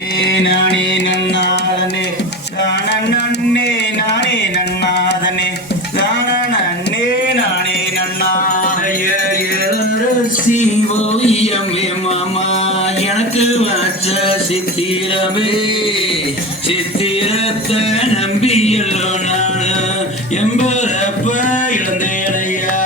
நானே நன்னாதனே தானே நானே நன்னாதனே தானே நானே நன்னாசிவோயமே மாமா எனக்கு வச்ச சித்திரமே சித்திரத்தை நம்பியல்லோ நானு எம்பரப்ப இழந்தேனையா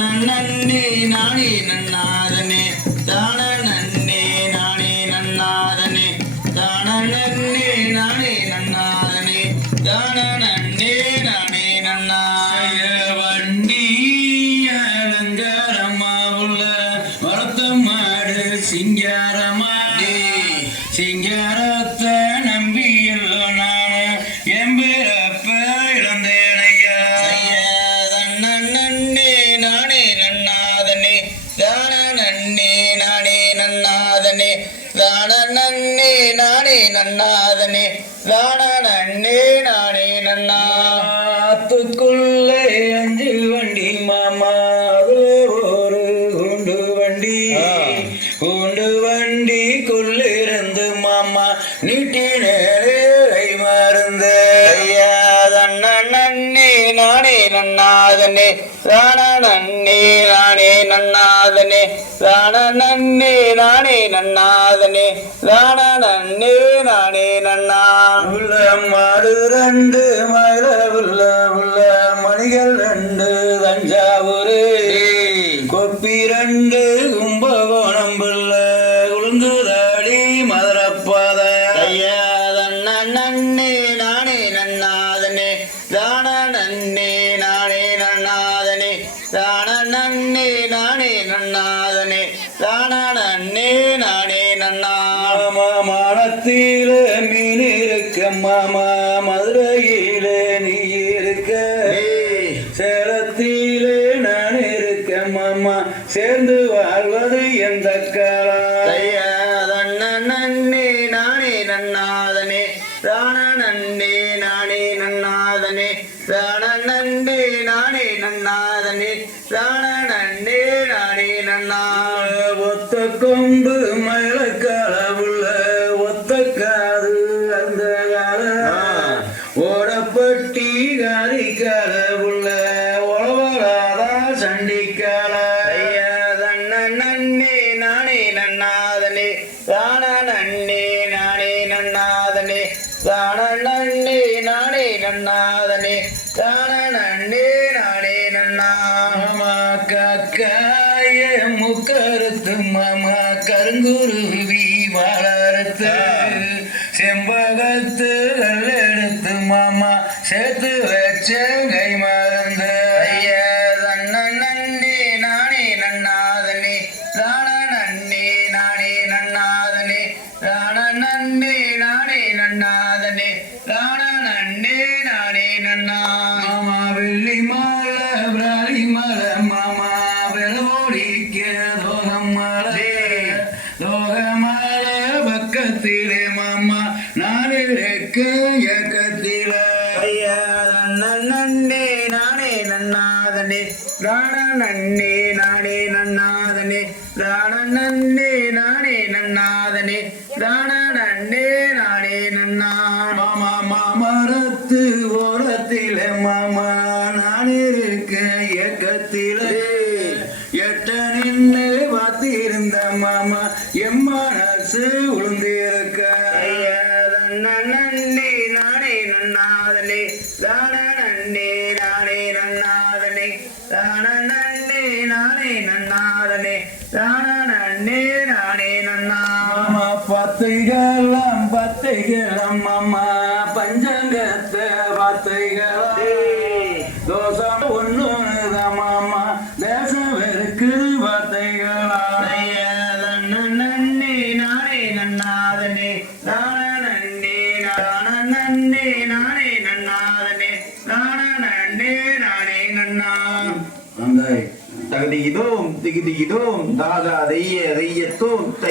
நன்னே நானே நன்னாதனே தான நன்னே நானே நன்னாதனே தான நன்னே நானே நன்னாதனே தான நன்னே நானே நன்னாய வண்டி அலங்காரமா உள்ள வளர்த்த மாடு சிங்காரமா சிங்காரத்தை நம்பியல்லோ நானு எம்பிறப்ப இழந்தேனையா நன்னே நானே நன்னாதனே தான நன்னே நானே நன்னாதனே தான நன்னே நானே நன்னாதனே தான நன்னே நானே நன்னாத்துக்குள்ளே 5 வண்டி மாமா அதுல ஒரு குண்டு வண்டிக்குள்ளிருந்து மாமா நீட்டினே கை மருந்து நன்னே நானே நன்னாதனே தான நன்னே நானே நன்னாதனே தான நன்னே நானே நன்னாதனே தான நன்னே நானே நன்னா உள்ள மாடு 2 மயில உள்ள மணிகள் 2 தஞ்சாவூர் கொப்பி 2 கும்பகோணம் புள்ள உளுங்குதாடி மதுரப்பாத நன்னே நானே நன்னாதனே தான நன்னே நானே நன்னாதனே தான நன்னே நானே நன்னாதனே தான நன்னே நானே நன்னா மானத்தில மீன் இருக்க மாமா மதுரையிலே நீ இருக்க சேலத்திலே நான் இருக்க மாமா சேர்ந்து வாழ்வது எந்த காலம் நன்னே நானே நன்னாதனே தான நன்னே நானே நன்னாதனே தான நன்னே நானே நன்னாதனே தான நன்னே நானே நன்னா ஒத்த கொம்பு மயிலக்கால உள்ள ஒத்த காது அந்த கால ஓடப்பட்டி காரிக்கால உள்ள உழவராதா சண்டிக்கால நன்னே நானே நன்னாதனே தான நன்னே நானே நன்னாதனே தான நன்னே நானே நன்னாதனே தான நன்னே நானே நன்னா காக்காய முக்கருத்து மாமா கருங்குருவி வளர்த்து செம்பகத்து எடுத்து மாமா சேர்த்து வச்ச கை மருந்து நன்னே நானே நன்னாதனே தான நன்னே நானே நன்னாதனே தான நன்னே நானே நன்னாதனே தான நன்னே நானே நன்னா மாமா வெள்ளி மாலை பிராலி மலை மாமா வெளோடிக்க தோகமலை பக்கத்திலே மாமா நான் இருக்க இயக்கத்திலே நன்னே நானே நன்னாதனே தான நன்னே நானே நன்னாதனே தான நன்னே நானே நன்னாதனே தான நன்னே நானே நன்னா மாமா மாமரத்து ஓரத்திலே மாமா நான் இருக்க இயக்கத்திலே எட்ட நின்று பார்த்திருந்த மாமா என் மனசு உளுந்திருக்க நன்னே நானே நன்னாதனே தான நன்னே நானே நன்னாதனே தான நன்னே நானே நன்னாதனே தான நன்னே நானே நன்னா பத்தைகளாம் மாமா பஞ்சங்கத்தை வார்த்தைகளா தோசம் ஒண்ணுதான் மாமா தேசம் இருக்குது வார்த்தைகளா நன்னே நானே நன்னாதனே தான நன்னே நன்னே நானே நன்னாதனே தான நன்னே நானே நன்னா தகுதியிதோம் திகுதியிதோம் தாதா தைய தையத்தோம்